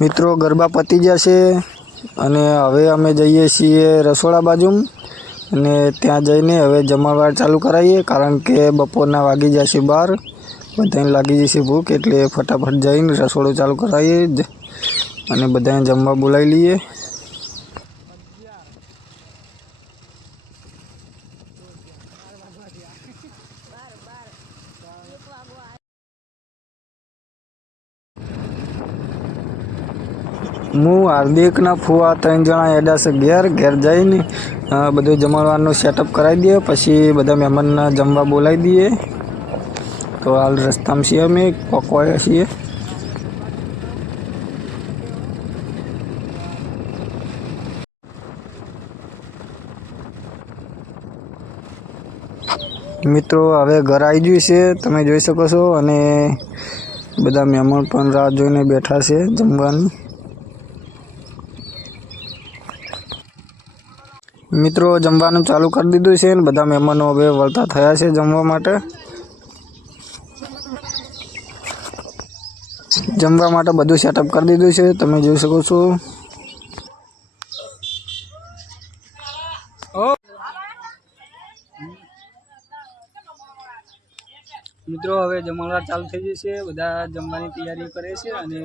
મિત્રો ગરબા પતી જશે અને હવે અમે જઈએ છીએ રસોડા બાજુ અને ત્યાં જઈને હવે જમણવાર ચાલુ કરાવીએ, કારણ કે બપોરના વાગી જશે 12, બધાને લાગી જશે ભૂખ, એટલે ફટાફટ જઈને રસોડું ચાલુ કરાવીએ અને બધાને જમવા બોલાવી લઈએ। હું હાર્દિકના ફુવા 3 જણા એડા છે ઘેર જઈને બધું જમણવારનું સેટઅપ કરાવી દઈએ, પછી બધા મહેમાનને જમવા બોલાવી દઈએ। તો હાલ રસ્તામાં છીએ, અમે પકવાયા છીએ। મિત્રો હવે ઘર આવી ગયું છે, તમે જોઈ શકો છો, અને બધા મહેમાન પણ રાહ જોઈને બેઠા છે જમવાની। મિત્રો જમવાનું ચાલુ કરી દીધું છે, બધા મહેમાનો હવે વળતા થયા છે જમવા માટે। જમવા માટે બધું સેટઅપ કરી દીધું છે, તમે જોઈ શકો છો। મિત્રો હવે જમણવાર ચાલુ થઈ જશે, બધા જમવાની તૈયારી કરે છે અને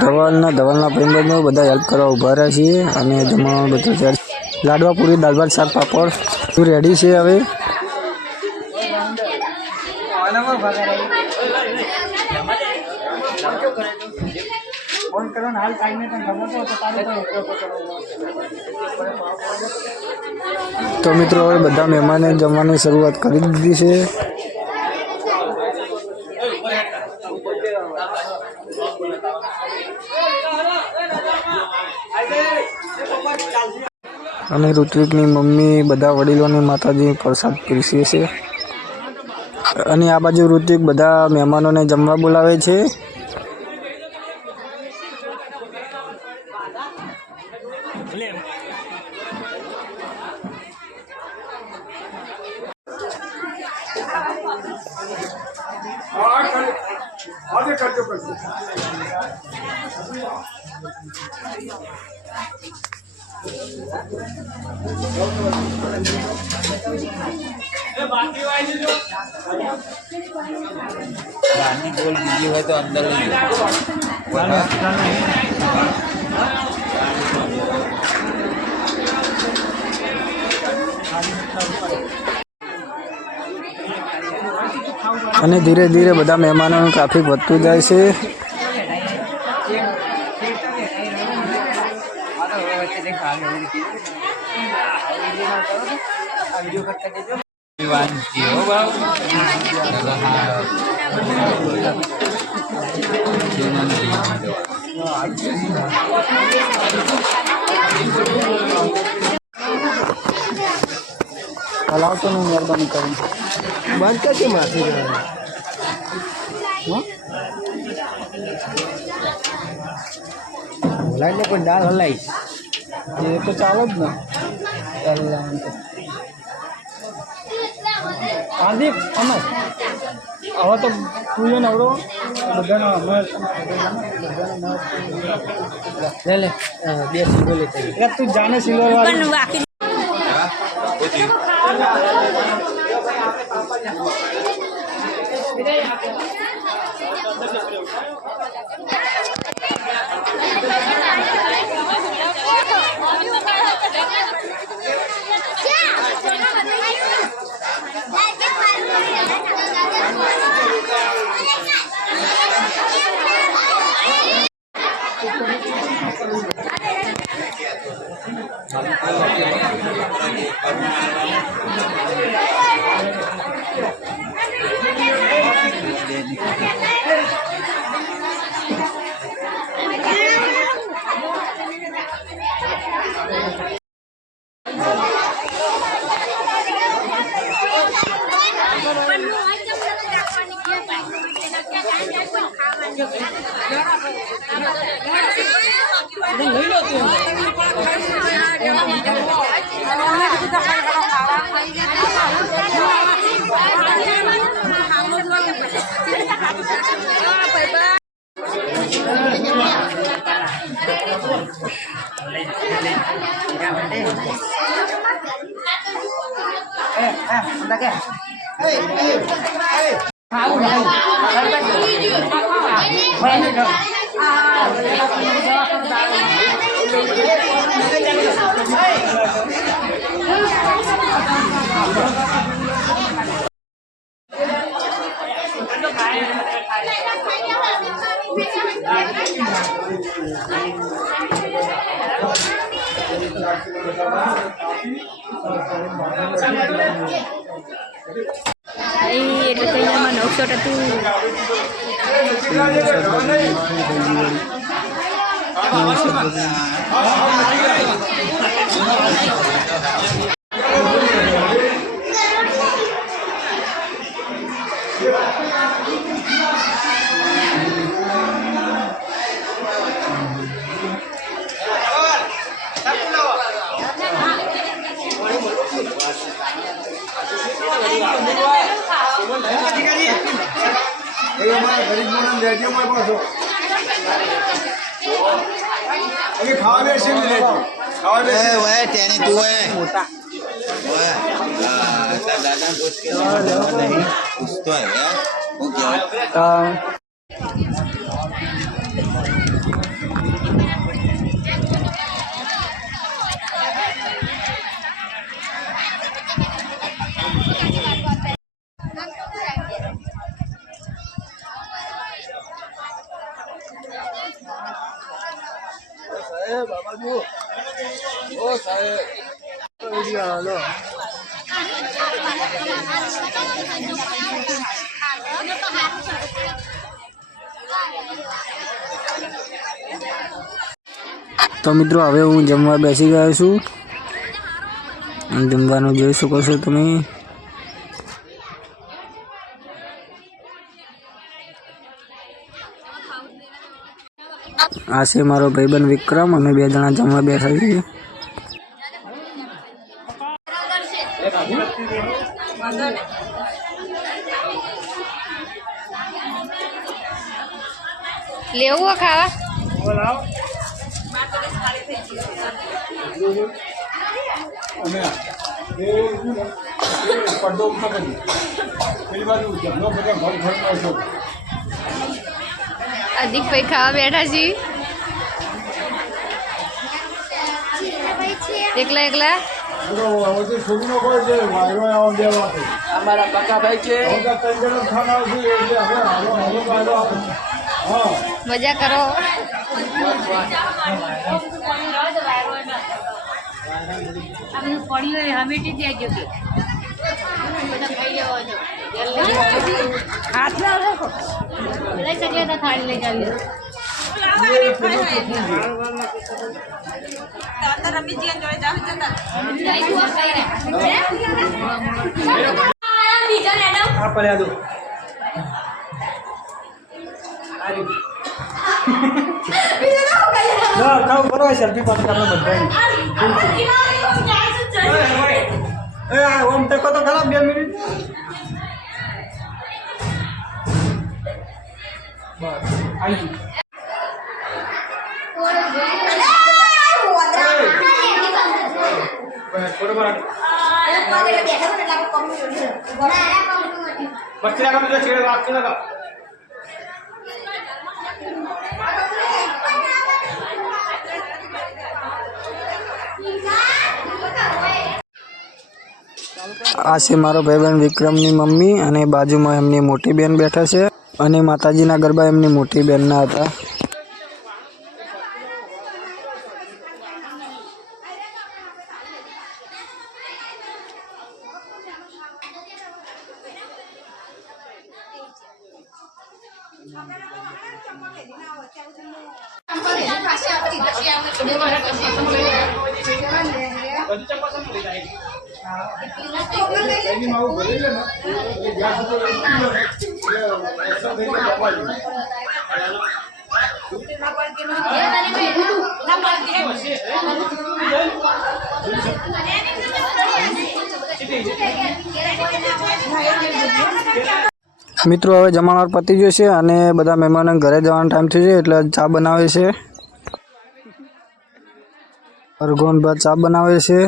ધવલના પ્રેમબંધો બધા હેલ્પ કરવા ઊભા રહ્યા છીએ અને જમવાનું બધું તૈયાર। લાડવા પૂરી, દાળ ભાત, શાક, પાપડ બધું રેડી છે હવે। તો મિત્રો હવે બધા મહેમાને જમવાની શરૂઆત કરી દીધી છે। અને ઋત્વિકની મમ્મી બધા વડીલોને માતાજી પ્રસાદ પીરસે છે અને આ બાજુ ઋત્વિક બધા મહેમાનોને જમવા બોલાવે છે। बोल बीजी है तो अंदर અને ધીરે ધીરે બધા મહેમાનોનું ટ્રાફિક વધતું જાય છે। हलाओ तो नहीं, मेहरबानी करें बंद कैसे मारती हलाई ने कोई डाल हलाई ये तो चावल ना आदि अमर હવે તો તું નવરો બધાનો લે લે બે સિંગલ લે તું જાને સિલ્વર વાળી એટલે કૈયામાં 900 હતું. दादा पूछ के नहीं कुछ तो है यार वो क्या તો મિત્રો હવે હું જમવા બેસી ગયો છું. જમવાનું જોઈ શકો છો તમે. આ છે મારો ભાઈબંધ વિક્રમ. અમે 2 જણા જમવા બેઠા છીએ. લેવું ખાવા અધિકભાઈ ખાવા બેઠા છીએ. એકલા એકલા हमारा पक्का भाई के મજા કરો. થાળી લઈ જાવી. સેલ્ફી પાસ કરવા બધા ઓમ તકો તો ખરાબ 2 મિનિટ બસ આવી बच्चे का मुझे छेड़ आपसे लगा આ છે મારો ભાઈબંધ વિક્રમની મમ્મી અને બાજુમાં એમની મોટી બેન બેઠા છે અને માતાજીના ગરબા એમની મોટી બેનના હતા. મિત્રો હવે જમણવાર પતી ગયો છે અને બધા મહેમાનો ઘરે જવાનો ટાઈમ થયો છે એટલે ચા બનાવે છે. અરગોન બા ચા બનાવે છે.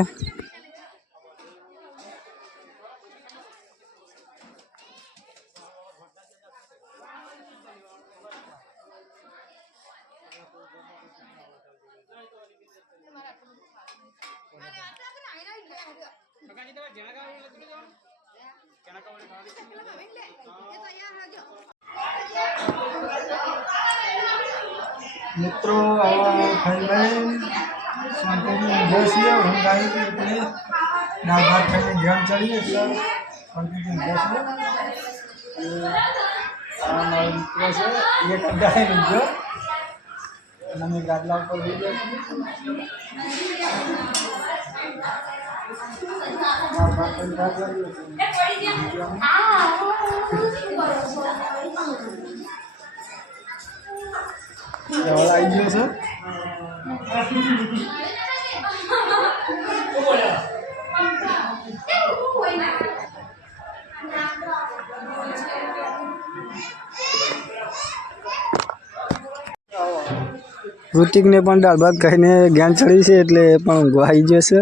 મિત્રો ખાઈ લઈ શાંતિથી ઊંઘે છીએ. ઊંઘ આવી હતી એટલે દાળ ભાત ખાઈને ધ્યાન ચડીએ એટલે શાંતિથી ઊંઘે છીએ. આ મારો મિત્રો છે એ કંટાળી ઊંઘ્યો અને અમે ગાદલા ઉપર લઈ ગયા છીએ. દાળ ભાત ખાઈને ધ્યાન ચડીએ છીએ. આવી ગયો છે. ઋતિકને પણ દાળ ભાત ખાઈને જ્ઞાન ચડી છે એટલે એ પણ ઊંઘવા આવી જશે.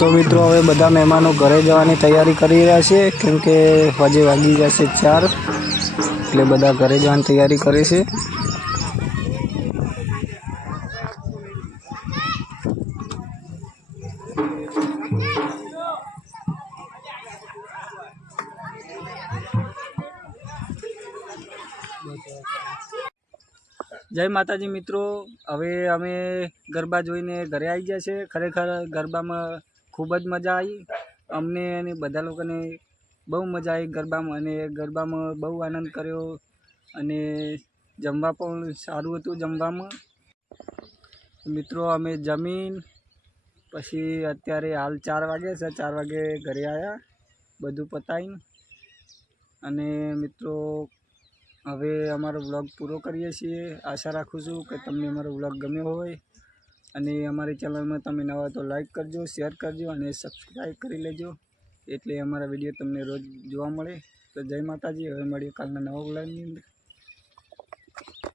તો મિત્રો હવે બધા મહેમાનો ઘરે જવાની તૈયારી કરી રહ્યા છે કેમ કે હજી વાગી જશે 4 એટલે બધા ઘરે જવાની તૈયારી કરે છે. જય માતાજી મિત્રો, હવે અમે ગરબા જોઈને ઘરે આવી ગયા છે. ખરેખર ગરબામાં ખૂબ જ મજા આવી અમને અને બધા લોકોને બહુ મજા આવી ગરબામાં અને ગરબામાં બહુ આનંદ કર્યો અને જમવા પણ સારું હતું. જમવામાં મિત્રો અમે જમીન પછી અત્યારે હાલ 4 વાગે છે. 4 વાગે ઘરે આવ્યા બધું પતાવીને અને મિત્રો હવે અમારો વ્લોગ પૂરો કરીએ છીએ. આશા રાખું છું કે તમને અમારો વ્લોગ ગમ્યો હોય અને અમારી ચેનલમાં તમે નવા હોય તો લાઈક કરજો, શેર કરજો અને સબસ્ક્રાઈબ કરી લેજો એટલે અમારા વિડીયો તમને રોજ જોવા મળે. તો જય માતાજી. હવે મળીએ કાલના નવા વ્લોગની અંદર.